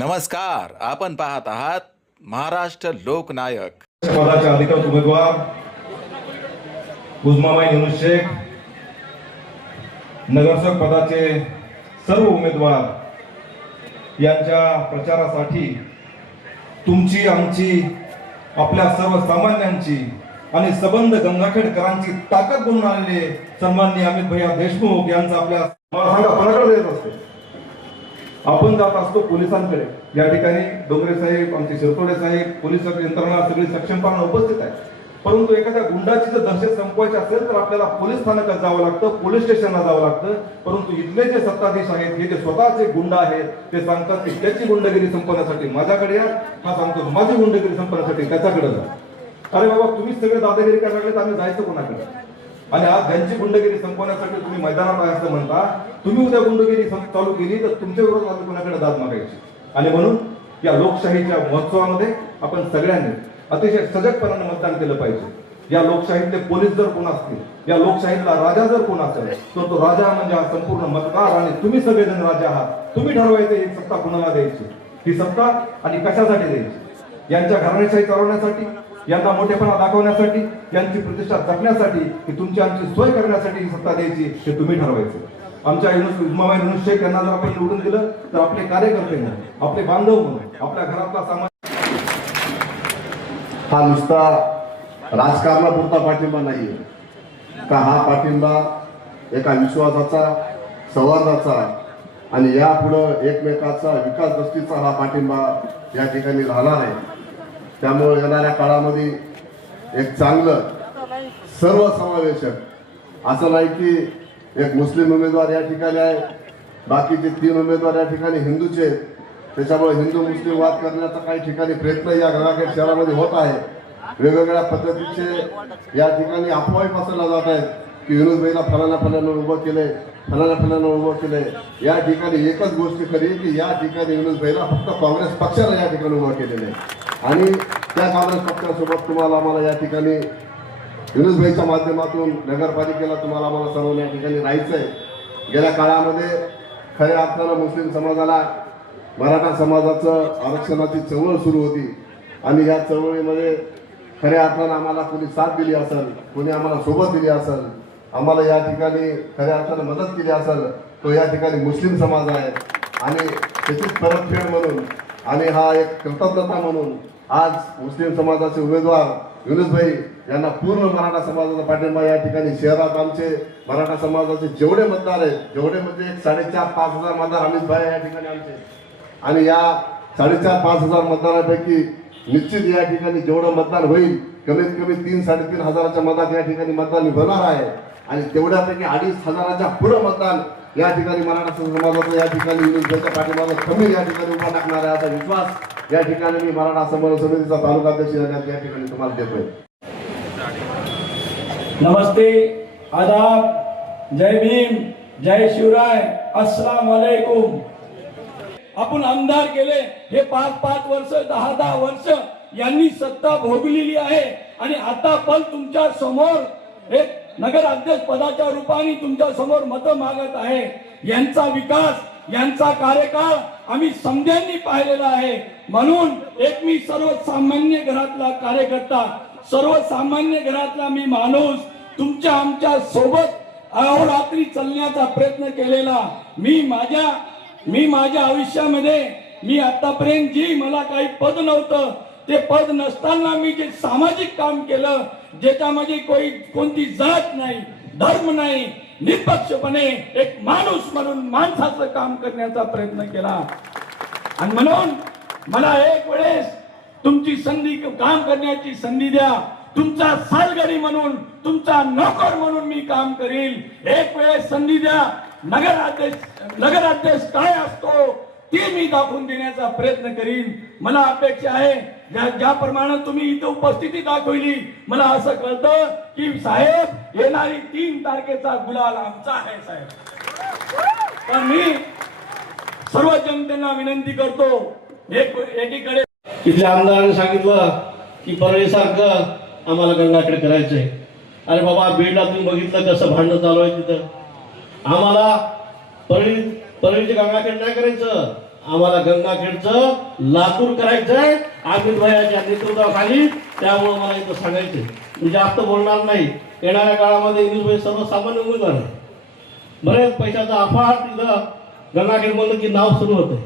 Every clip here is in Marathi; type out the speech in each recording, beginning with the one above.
नमस्कार आपण पाहत आहात महाराष्ट्र लोकनायक. पदाचे अधिकृत उमेदवार उजमाबाई युनुस शेख नगरसेवक पदाचे सर्व उमेदवार यांच्या प्रचारासाठी तुमची आमची आपल्या सर्वसामान्यांची आणि सबंध गंगाखेडकरांची ताकद बनून आलेले सन्माननीय अमित भैया देशमुख यांचं आपल्या मला सांगा कोणाकडे येत असते? आपण जात असतो पोलिसांकडे. या ठिकाणी डोंगरे साहेब आमचे शिरतोडे साहेब पोलीस यंत्रणा सगळी सक्षमपणा उपस्थित आहे परंतु एखाद्या गुंडाची जर दहशत संपवायची असेल तर आपल्याला पोलीस स्थानकात जावं लागतं पोलीस स्टेशनला जावं लागतं. परंतु इथले जे सत्ताधीश आहेत हे जे स्वतःचे गुंड आहेत ते सांगतात की त्याची गुंडगिरी संपवण्यासाठी माझ्याकडे या हा सांगतो माझी गुंडगिरी संपवण्यासाठी त्याच्याकडे जा. अरे बाबा तुम्ही सगळे दादागिरी करायला लागले तर आम्ही जायचं कोणाकडे? आणि आज ज्यांची गुंडगिरी संपवण्यासाठी तुम्ही मैदानात आहे असं म्हणता तुम्ही उद्या गुंडगिरी चालू केली तर तुमच्या विरोधात आम्ही कोणाकडे दाद मागायची? आणि म्हणून या लोकशाहीच्या महोत्सवामध्ये आपण सगळ्यांनी अतिशय सजगपणाने मतदान केलं पाहिजे. या लोकशाहीतले पोलीस जर कोण असतील या लोकशाहीतला राजा जर कोण असेल तर तो राजा म्हणजे हा संपूर्ण मतदार आणि तुम्ही सगळेजण राजा आहात. तुम्ही ठरवायचे ही सत्ता कुणाला द्यायची? ही सत्ता आणि कशासाठी द्यायची? यांच्या घराणेशाही चालवण्यासाठी यांना मोठेपणा दाखवण्यासाठी यांची प्रतिष्ठा जपण्यासाठी की तुमची आमची सोय करण्यासाठी ही सत्ता द्यायची हे तुम्ही ठरवायचं. आमच्या युनुस उस्माबाई युनुस शेख यांना जर आपण निवडून दिलं तर आपले कार्यकर्ते म्हणून आपले बांधव म्हणून आपल्या घरातला सामान हा नुसता राजकारणापुरता पाठिंबा नाहीये. का हा पाठिंबा एका विश्वासाचा संवादाचा आणि यापुढं एकमेकाचा विकास दृष्टीचा हा पाठिंबा या ठिकाणी राहणार आहे. त्यामुळे येणाऱ्या काळामध्ये एक चांगलं सर्वसमावेशक असं नाही की एक मुस्लिम उमेदवार या ठिकाणी आहे बाकीचे तीन उमेदवार या ठिकाणी हिंदूचे आहेत. त्याच्यामुळे हिंदू मुस्लिम वाद करण्याचा काही ठिकाणी प्रयत्न या गंगाखेड शहरामध्ये होत आहे वेगवेगळ्या पद्धतीचे या ठिकाणी अफवाही पसरल्या जात आहेत की विनोदबाईला फलाना फलानं उभं केलंय फलाना फलानं उभं केलंय या ठिकाणी एकच गोष्ट खरी की या ठिकाणी विनोदबाईला फक्त काँग्रेस पक्षाला या ठिकाणी उभं केलेलं आहे आणि त्या काँग्रेस पक्षासोबत तुम्हाला आम्हाला या ठिकाणी युनुसभाईच्या माध्यमातून नगरपालिकेला तुम्हाला आम्हाला सर्वांना या ठिकाणी राहायचं आहे गेल्या काळामध्ये खऱ्या अर्थानं मुस्लिम समाजाला मराठा समाजाचं आरक्षणाची चळवळ सुरू होती. आणि या चळवळीमध्ये खऱ्या अर्थानं आम्हाला कोणी साथ दिली असेल कोणी आम्हाला सोबत दिली असेल आम्हाला या ठिकाणी खऱ्या अर्थानं मदत केली असेल तो या ठिकाणी मुस्लिम समाज आहे. आणि त्याचीच परतफेड म्हणून आणि हा एक कृतज्ञता म्हणून आज मुस्लिम समाजाचे उमेदवार युनुसभाई यांना पूर्ण मराठा समाजाचा पाठिंबा या ठिकाणी. शहरात आमचे मराठा समाजाचे जेवढे मतदार आहेत जेवढे म्हणजे एक साडेचार पाच हजार मतदार अमित भाई या ठिकाणी आमचे. आणि या साडेचार पाच हजार मतदारापैकी निश्चित या ठिकाणी जेवढं मतदान होईल कमीत कमी तीन साडेतीन हजाराच्या मतात या ठिकाणी मतदान होणार आहे. आणि तेवढ्यापैकी अडीच हजाराच्या पुढं मतदान या ठिकाणी मराठा समाजाचा या ठिकाणी युनुसभाईच्या पाठिंबाला खमीर या ठिकाणी उभा टाकणार आहे असा विश्वास या ठिकाणी मी मराठा समन्वय समितीचा तालुका अध्यक्ष या ठिकाणी तुम्हाला देतोय. नमस्ते आदाब जय भीम जय शिवराय अस्सलाम वालेकुम आपण आमदार केले हे पाच पाच वर्ष दहा दहा वर्ष यांनी सत्ता भोगलेली आहे आणि आता पण तुमच्यासमोर एक नगर अध्यक्ष पदाच्या रूपाने तुमच्यासमोर मत मागत आहे. यांचा विकास यांचा कार्यकाळ आम्ही समजांनी पाहिलेला आहे. म्हणून एक मी सर्वसामान्य घरातला कार्यकर्ता सर्वसामान्य घरातला मी माणूस तुमच्या आमच्यासोबत अहोरात्री चालण्याचा प्रयत्न केलेला. मी माझ्या मी माझ्या आयुष्यामध्ये मी आतापर्यंत जी मला काही पद नव्हतं ते पद नसताना मी जे सामाजिक काम केलं ज्याच्यामध्ये कोई कोणती जात नाही धर्म नाही निष्पक्षपणे एक माणूस म्हणून माणसाचं काम करण्याचा प्रयत्न केला. आणि म्हणून मला एक वेळेस तुमची संधी काम करण्याची संधी द्या. तुमचा सालगडी म्हणून तुमचा नोकर म्हणून मी काम करील एक वेळेस संधी द्या. नगराध्यक्ष नगराध्यक्ष काय असतो? ते मी दाखवून देण्याचा प्रयत्न करीन मला अपेक्षा आहे ज्या ज्या प्रमाणे तुम्ही इथं उपस्थिती दाखवली मला असं कळतं की साहेब येणारी तीन तारखेचा गुलाल आमचा आहे साहेब. तर मी सर्व जनतेला विनंती करतो एक एकीकडे तिथल्या आमदारांनी सांगितलं की परळीसारखं आम्हाला गंगाकडे करायचंय अरे बाबा बीडला तुम्ही बघितलं कसं भांडण चालू आहे तिथं. आम्हाला परळी परळीचं गंगाखेड नाही करायचं. आम्हाला गंगाखेडचं लातूर करायचंय. अमित भयाच्या नेतृत्वाखाली त्यामुळे मला इथं सांगायचंय. म्हणजे मी जास्त बोलणार नाही. येणाऱ्या काळामध्ये इंग्लिश सर्वसामान्य उमेदवार आहे. बरेच पैशाचा अफाट इथं गंगाखेड म्हणलं की नाव सुरू होतं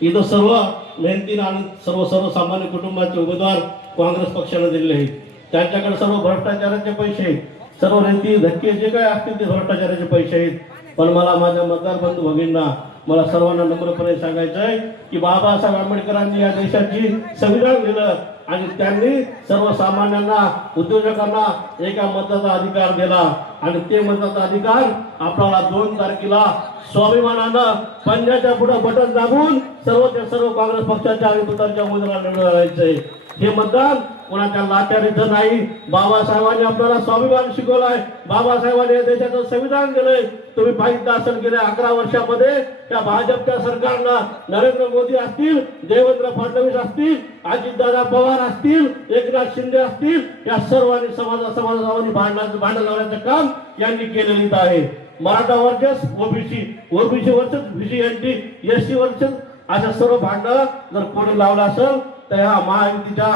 इथं सर्व मेहनतीनं आणि सर्व सर्वसामान्य कुटुंबाचे उमेदवार काँग्रेस पक्षाने दिलेले आहेत. त्यांच्याकडे सर्व भ्रष्टाचाराचे पैसे आहेत. सर्व रीती धक्के जे काय असतील ते भ्रष्टाचाराचे पैसे आहेत. पण मला माझ्या मतदार बंधू भगिनींना मला सर्वांना नम्रपणे सांगायचं आहे की बाबासाहेब आंबेडकरांनी या देशाची संविधान दिलं आणि त्यांनी सर्वसामान्यांना उद्योजकांना एका मताचा अधिकार दिला. आणि ते मताचा अधिकार आपल्याला दोन तारखेला स्वाभिमानानं पंजाच्या पुढे बटन दाबून सर्व ते सर्व काँग्रेस पक्षाच्या आणि तुतांच्या उमेदवारांना लढवायचंय हे मतदान कोणाच्या लाचारीचं नाही. बाबासाहेबांनी आपल्याला स्वाभिमान शिकवलाय. बाबासाहेबांनी या देशाचं संविधान दिलंय. तुम्ही पाहिजे असेल गेल्या अकरा वर्षामध्ये त्या भाजपच्या सरकारनं नरेंद्र मोदी असतील देवेंद्र फडणवीस असतील अजितदादा पवार असतील एकनाथ शिंदे असतील या सर्वांनी समाजा समाजावर भांडणाचं भांडण लावण्याचं काम यांनी केलेलं आहे. Maratha versus OBC OBC versus BC NT S C versus अशा सर्व भांडण जर कोणी लावलं असेल तर ह्या महायुतीच्या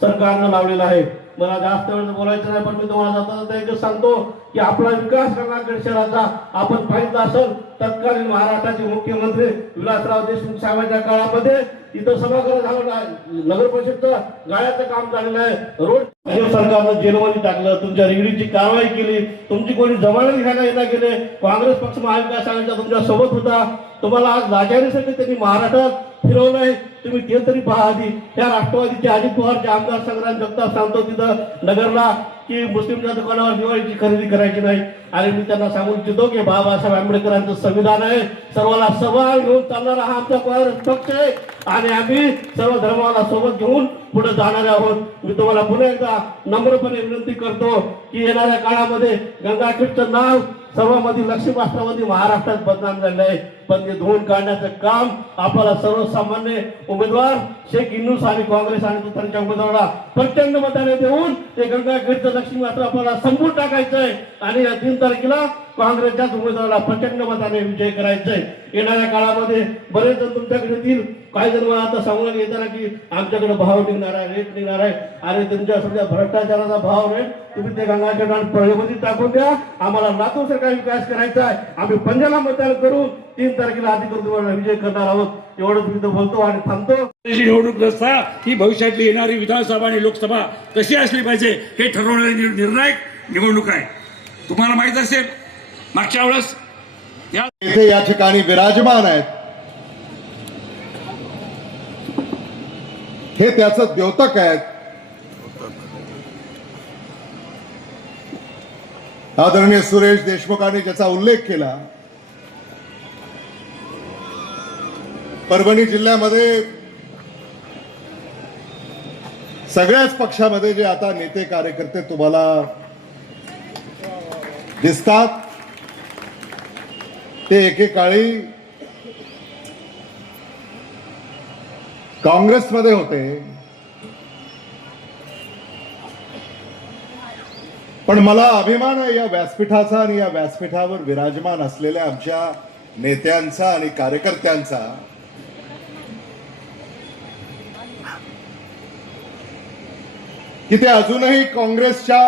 सरकारनं लावलेलं आहे. मला जास्त वेळ बोलायचं नाही पण मी तुम्हाला जाता जाता एकच सांगतो की आपला विकास कर्नाटक शहराचा आपण पाहिजे असेल तत्कालीन महाराष्ट्राचे मुख्यमंत्री विलासराव देशमुख साहेबांच्या काळामध्ये इथं सभागृह झालं नगर परिषदचं गाळ्याचं काम झालेलं आहे. रोड सरकारनं जेलमध्ये टाकलं तुमच्या रिगडीची कारवाई केली तुमची कोणी जमानत घ्यायला येणार गेले काँग्रेस पक्ष महाविकास आघाडीचा तुमच्यासोबत होता. तुम्हाला आज लाचारीसाठी त्यांनी महाराष्ट्रात फिरवलंय तुम्ही ते तरी पहा आधी. त्या राष्ट्रवादीचे अजित पवारचे आमदार संग्राम जगताप सांगतो तिथं नगरला. की मुस्लिमच्या दुकानावर दिवाळीची खरेदी करायची नाही. आणि मी त्यांना सांगू इच्छितो की बाबासाहेब आंबेडकरांचं संविधान आहे. सर्वाला सवाल घेऊन चालणारा हा आमचा काँग्रेस पक्ष आहे आणि आम्ही सर्व धर्माला सोबत घेऊन पुढे जाणार आहोत. मी तुम्हाला पुन्हा एकदा नम्रपणे विनंती करतो की येणाऱ्या काळामध्ये गंगाखेडचं नाव सर्वांमध्ये लक्ष्मी महाराष्ट्रात बदनाम झालेलं आहे. पण ते धुवून काढण्याचं काम आपल्याला सर्वसामान्य उमेदवार शेख इन्नूस आणि काँग्रेस आणि त्यांच्या उमेदवाराला प्रचंड मताने देऊन ते गंगाखेडचं लक्ष्मी मात्र आपल्याला संपून टाकायचं आहे आणि या तीन तारखेला काँग्रेसच्याच उमेदवाराला प्रचंड मताने विजय करायचंय. येणाऱ्या काळामध्ये बरेच जण तुमच्याकडे येतील. काही जण मला आता सांगून येताना की आमच्याकडे भाव निघणार आहे रेट निघणार आहे. आणि तुमच्या सध्या भ्रष्टाचाराचा भाव रेट तुम्ही ते गंगाखेड आणि पळेमध्ये टाकून द्या. आम्हाला लातूर सरकार विकास करायचा आहे. आम्ही पंजाला मतदान करू. तीन तारखेला अधिकृत तुम्हाला विजय करणार आहोत. एवढंच मी बोलतो आणि थांबतो ही निवडणूक व्यवस्था ही भविष्यातली येणारी विधानसभा आणि लोकसभा कशी असली पाहिजे हे ठरवणारी निर्णायक निवडणूक आहे. तुम्हाला माहीत असेल मागच्या वेळेस या ठिकाणी विराजमान आहेत. हे त्याचं द्योतक आहेत. आदरणीय सुरेश देशमुखांनी ज्याचा उल्लेख केला परभणी जिल्ह्यामध्ये सगळ्याच पक्षामध्ये जे आता नेते कार्यकर्ते तुम्हाला दिसतात ते एकेकाळी काँग्रेसमध्ये होते. पण मला अभिमान आहे या व्यासपीठाचा आणि या व्यासपीठावर विराजमान असलेल्या आमच्या नेत्यांचा आणि कार्यकर्त्यांचा. की ते अजूनही काँग्रेसच्या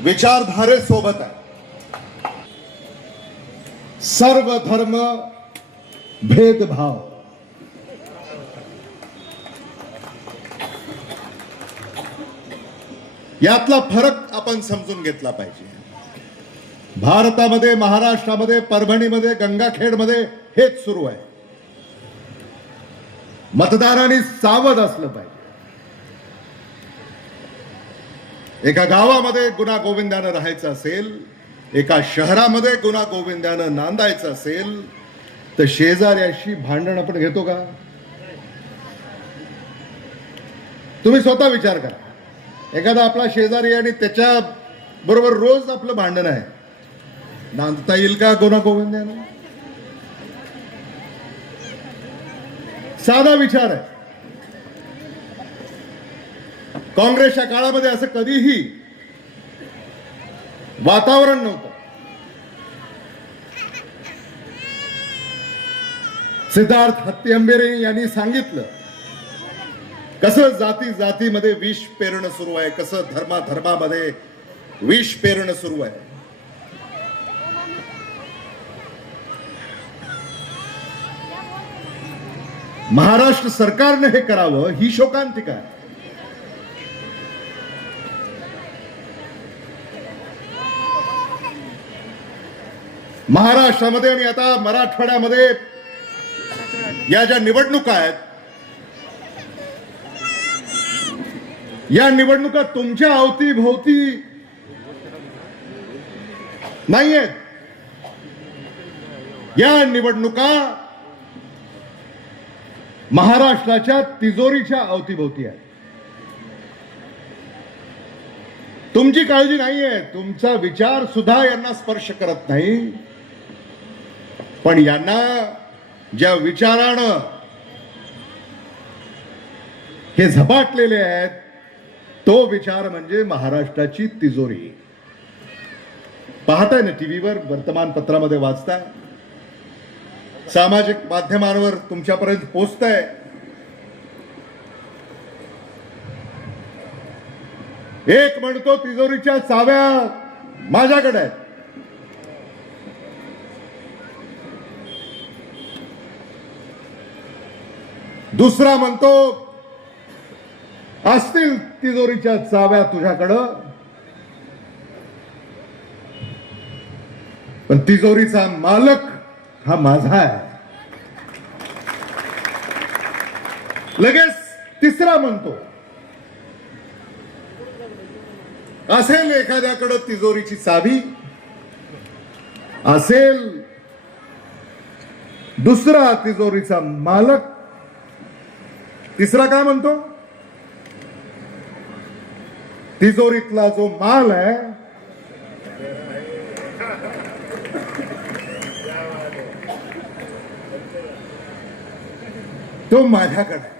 विचारधारेसोबत आहे. सर्व धर्म भेदभाव. यातला फरक आपण समजून घेतला पाहिजे. भारतामध्ये महाराष्ट्रामध्ये परभणीमध्ये गंगाखेडमध्ये हेच सुरू आहे. मतदारांनी सावध असलं पाहिजे. एका गावामध्ये गुन्हा गोविंदानं राहायचं असेल एका शहरामध्ये गुन्हा गोविंदानं नांदायचं असेल तर शेजाऱ्याशी भांडण आपण घेतो का? तुम्ही स्वतः विचार करा. एखादा आपला शेजारी आणि त्याच्या बरोबर रोज आपलं भांडण आहे. नांदता येईल का गुन्हा गोविंदानं? साधा विचार आहे. काँग्रेसच्या काळामध्ये असं कधीही वातावरण नव्हतं. सिद्धार्थ हत्ती अंबेरे यांनी सांगितलं कसं जाती जातीमध्ये विष पेरणं सुरू आहे कसं धर्मा धर्मामध्ये विष पेरणं सुरू आहे. महाराष्ट्र सरकारने हे करावं ही शोकांतिका आहे. महाराष्ट्रामध्ये आणि आता मराठवाड्यामध्ये या ज्या निवडणुका आहेत या निवडणुका तुमच्या अवतीभोवती नाही आहेत या निवडणुका महाराष्ट्राच्या तिजोरीच्या अवतीभोवती आहे. तुमची काळजी नाहीये तुमचा विचार सुद्धा यांना स्पर्श करत नाही. पण यांना ज्या विचारानं हे झपाटलेले आहेत तो विचार म्हणजे महाराष्ट्राची तिजोरी. पाहताय ना टीव्हीवर वर्तमानपत्रामध्ये वाचताय? सामाजिक माध्यमांवर तुमच्यापर्यंत पोचताय एक म्हणतो तिजोरीच्या चाव्या माझ्याकडे. आहेत दुसरा म्हणतो असतील तिजोरीच्या चाव्या तुझ्याकडं. पण तिजोरीचा मालक हा माझा आहे. लगेच तिसरा म्हणतो. असेल एखाद्याकडं तिजोरीची चावी असेल दुसरा तिजोरीचा मालक तिसरा काय म्हणतो? तिजोरीतला जो माल आहे तो माझ्याकडे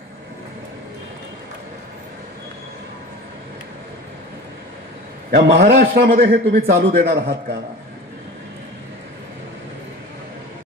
या महाराष्ट्रामध्ये हे तुम्ही चालू देणार आहात का?